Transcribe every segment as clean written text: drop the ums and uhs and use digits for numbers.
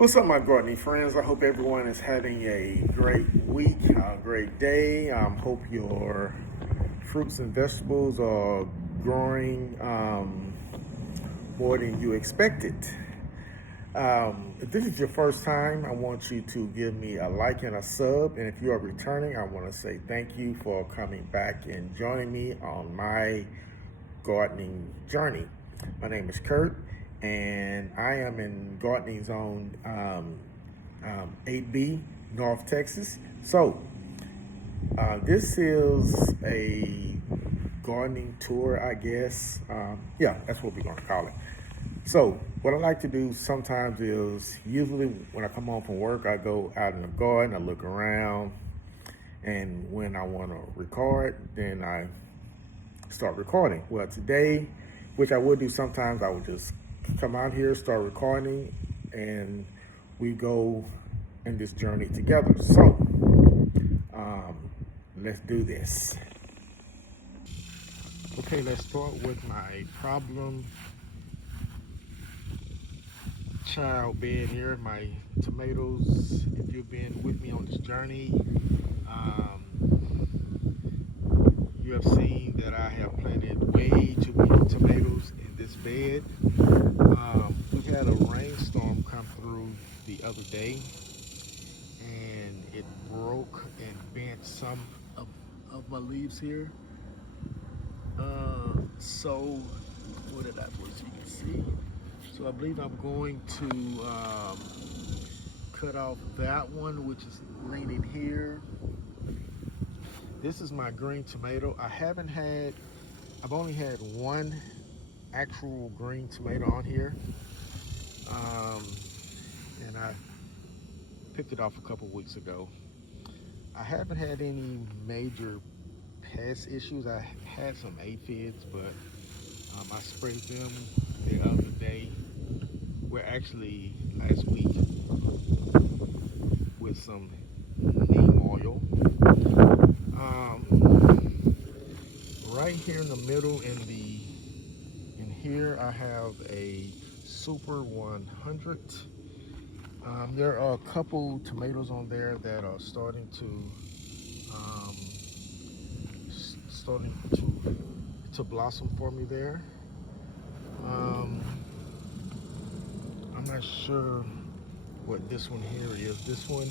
What's up, my gardening friends? I hope everyone is having a great week, a great day. Hope your fruits and vegetables are growing more than you expected. If this is your first time, I want you to give me a like and a sub. And if you are returning, I want to say thank you for coming back and joining me on my gardening journey. My name is Kurt, and I am in gardening zone 8B, North Texas. So, this is a gardening tour, I guess. Yeah, that's what we're going to call it. So, what I like to do sometimes is usually when I come home from work, I go out in the garden, I look around, and when I want to record, then I start recording. Well, today, which I would do sometimes, I would just come out here, start recording, and we go in this journey together. So, um, let's do this. Okay, let's start with my problem child bed here. My tomatoes, if you've been with me on this journey, um, you have seen that I have planted way too many tomatoes in this bed. We had a rainstorm come through the other day, and it broke and bent some of my leaves here. So what did I put so you can see? So I believe I'm going to cut off that one, which is leaning here. This is my green tomato. I've only had one actual green tomato on here. Um, and I picked it off a couple weeks ago. I haven't had any major pest issues. I had some aphids, but I sprayed them the other day. Well, actually last week with some neem oil. Right here in the middle, in here, I have a Super 100. There are a couple tomatoes on there that are um, starting to blossom for me there. Um, I'm not sure what this one here is. This one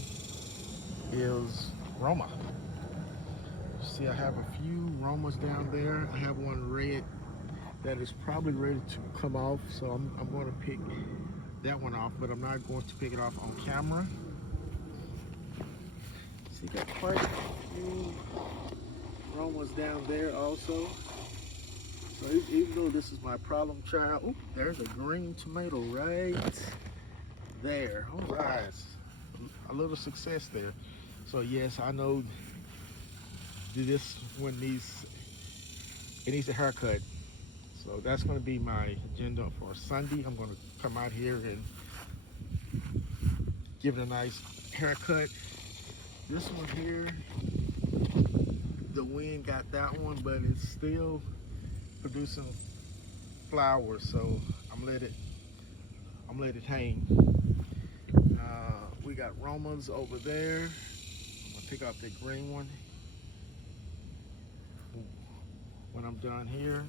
is Roma. See, I have a few Romas down there. I have one red that is probably ready to come off, so I'm going to pick that one off, but I'm not going to pick it off on camera. See, got quite a few Romas down there also. So even though this is my problem child, ooh, there's a green tomato right there. All right, a little success there. So yes, I know this one needs a haircut. So that's going to be my agenda for Sunday. I'm going to come out here and give it a nice haircut. This one here, the wind got that one, but it's still producing flowers. So I'm let it hang. We got Romas over there. I'm gonna pick out the green one when I'm done here.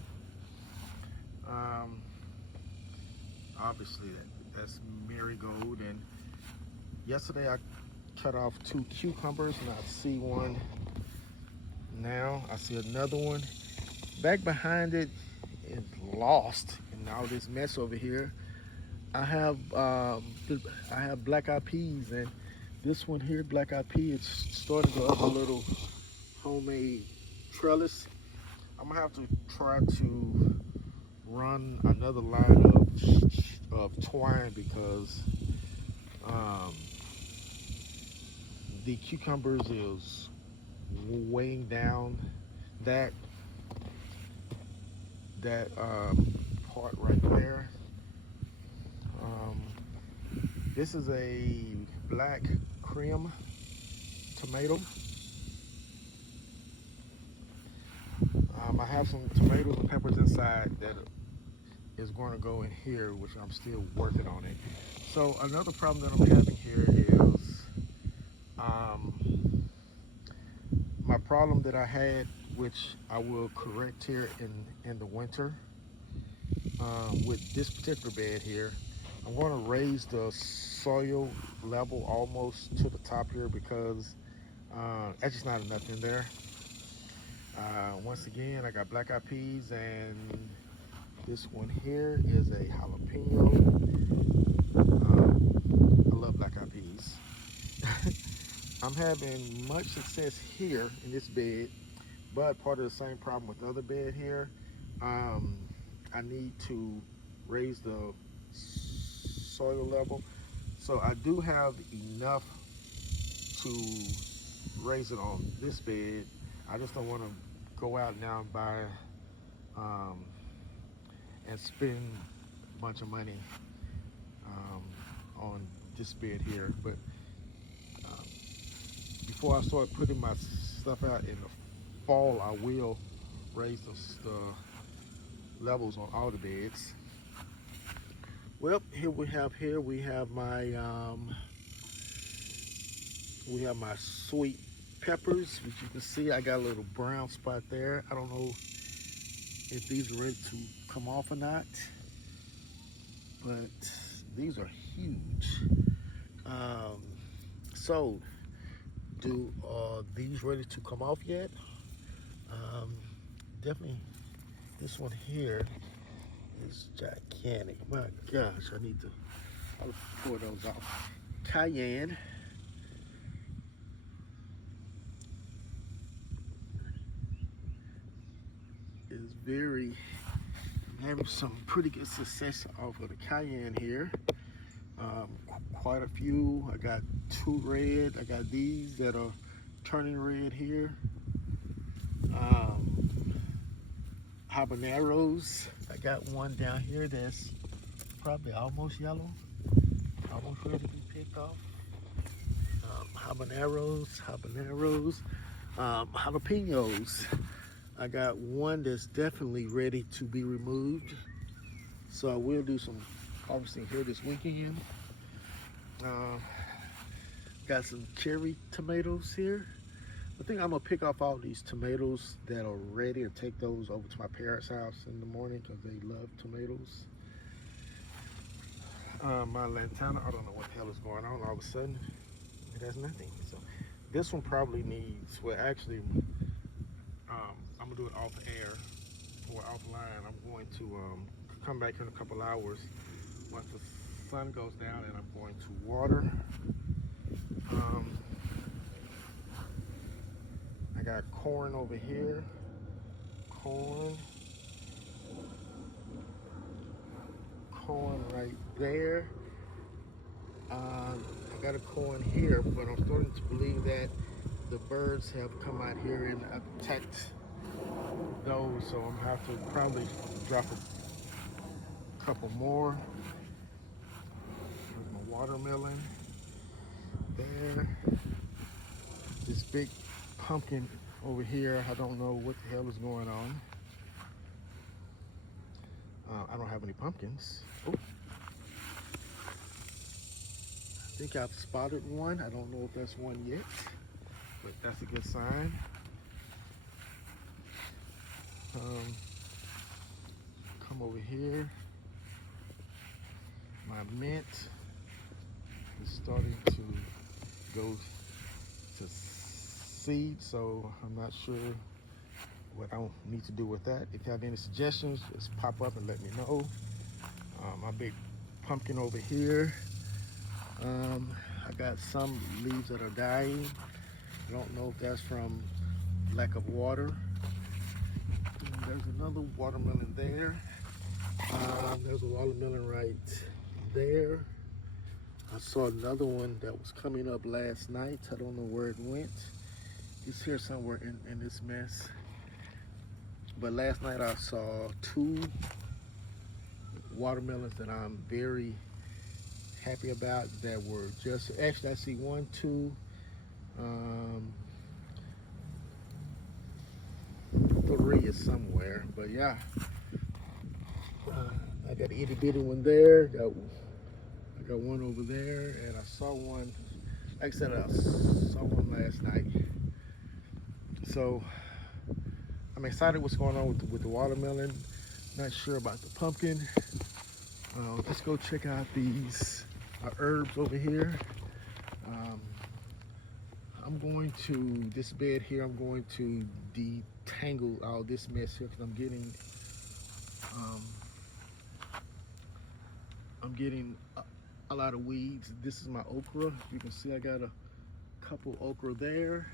Um, Obviously that's marigold, and yesterday I cut off 2 cucumbers, and I see one now. I see another one back behind it is lost in all this mess over here. I have black-eyed peas, and this one here, black-eyed pea, it's starting to go up a little homemade trellis. I'm gonna have to try to run another line of twine because um, the cucumbers is weighing down that part right there. Um, this is a black cream tomato. I have some tomatoes and peppers inside that is going to go in here, which I'm still working on it. So another problem that I'm having here is my problem that I had, which I will correct here in the winter with this particular bed here. I'm going to raise the soil level almost to the top here because that's just not enough in there. Once again, I got black eyed peas, and this one here is a jalapeno. I love black eyed peas. I'm having much success here in this bed, but part of the same problem with the other bed here. I need to raise the soil level. So I do have enough to raise it on this bed. I just don't want to go out now and buy um, and spend a bunch of money on this bed here. But um, before I start putting my stuff out in the fall, I will raise the levels on all the beds. Well, here we have my sweet peppers, which you can see I got a little brown spot there. I don't know if these are ready to come off or not, but these are huge. So do these ready to come off yet? Um, Definitely this one here is gigantic. My gosh, I'll pour those off. Cayenne. Is very, I'm having some pretty good success off of the cayenne here. Quite a few. I got 2 red. I got these that are turning red here. Habaneros. I got one down here that's probably almost yellow, almost ready to be picked off. Habaneros, jalapenos. I got one that's definitely ready to be removed. So I will do some harvesting here this weekend. Got some cherry tomatoes here. I think I'm gonna pick off all these tomatoes that are ready and take those over to my parents' house in the morning because they love tomatoes. My lantana, I don't know what the hell is going on. All of a sudden, it has nothing. So this one probably needs, well, actually, I'm gonna do it off air or offline. I'm going to come back in a couple hours once the sun goes down, and I'm going to water. I got corn over here. Corn right there. I got a corn here, but I'm starting to believe that the birds have come out here and attacked those, so I'm gonna have to probably drop a couple more. There's my watermelon there. This big pumpkin over here, I don't know what the hell is going on. I don't have any pumpkins. Oh. I think I've spotted one. I don't know if that's one yet, but that's a good sign. Come over here. My mint is starting to go to seed, so I'm not sure what I need to do with that. If you have any suggestions, just pop up and let me know. My big pumpkin over here. I got some leaves that are dying. I don't know if that's from lack of water. And there's another watermelon there. There's a watermelon right there. I saw another one that was coming up last night. I don't know where it went. It's here somewhere in this mess. But last night I saw 2 watermelons that I'm very happy about that were just, actually I see 1, 2, 3 is somewhere, but yeah. I got the itty bitty one there. I got one over there, and I saw one. Like I said, I saw one last night. So I'm excited what's going on with the watermelon. Not sure about the pumpkin. Let's go check out these herbs over here. Um, I'm going to this bed here. I'm going to detangle all this mess here because um, I'm getting a lot of weeds. This is my okra. You can see I got a couple okra there,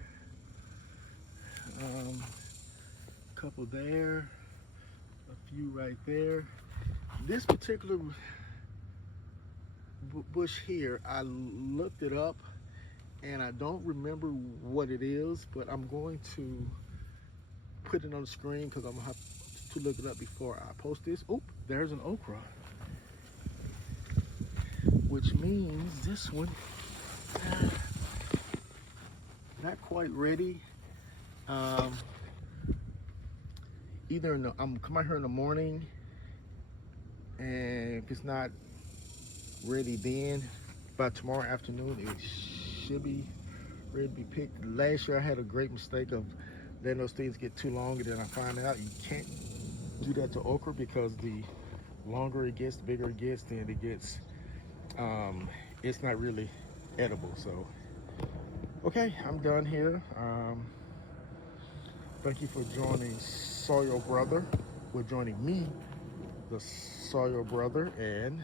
couple there, a few right there. This particular bush here, I looked it up and I don't remember what it is, but I'm going to put it on the screen because I'm gonna have to look it up before I post this. Oh, there's an okra, which means this one not quite ready. Either I'm come out here in the morning, and if it's not ready then, by tomorrow afternoon it should be ready to be picked. Last year I had a great mistake of letting those things get too long, and then I find out you can't do that to okra because the longer it gets, the bigger it gets, then it gets it's not really edible. So okay, I'm done here. Thank you for joining Soil Brother. For joining me, the Soil Brother, and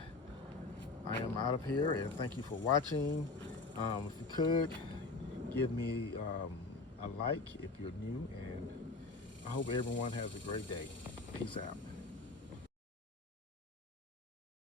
I am out of here. And thank you for watching. If you could give me a like if you're new, and I hope everyone has a great day. Peace out.